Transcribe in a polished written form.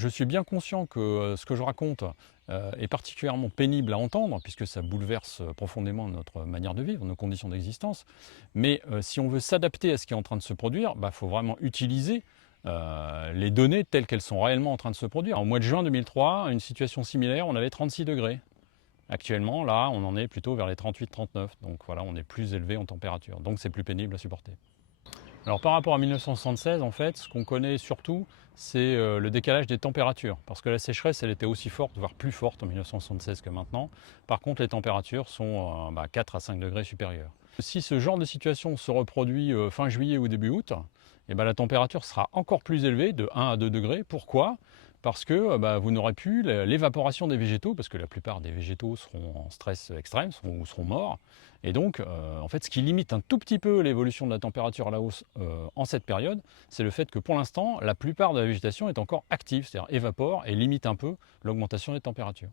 je suis bien conscient que ce que je raconte est particulièrement pénible à entendre, puisque ça bouleverse profondément notre manière de vivre, nos conditions d'existence. Mais si on veut s'adapter à ce qui est en train de se produire, il faut vraiment utiliser les données telles qu'elles sont réellement en train de se produire. Au mois de juin 2003, une situation similaire, on avait 36 degrés. Actuellement, là, on en est plutôt vers les 38-39. Donc voilà, on est plus élevé en température. Donc c'est plus pénible à supporter. Alors par rapport à 1976, en fait, ce qu'on connaît surtout, c'est le décalage des températures. Parce que la sécheresse, elle était aussi forte, voire plus forte en 1976 que maintenant. Par contre, les températures sont 4 à 5 degrés supérieures. Si ce genre de situation se reproduit fin juillet ou début août, la température sera encore plus élevée, de 1 à 2 degrés. Pourquoi? Parce que vous n'aurez plus l'évaporation des végétaux, parce que la plupart des végétaux seront en stress extrême ou seront morts. Et donc, en fait, ce qui limite un tout petit peu l'évolution de la température à la hausse en cette période, c'est le fait que pour l'instant, la plupart de la végétation est encore active, c'est-à-dire évapore et limite un peu l'augmentation des températures.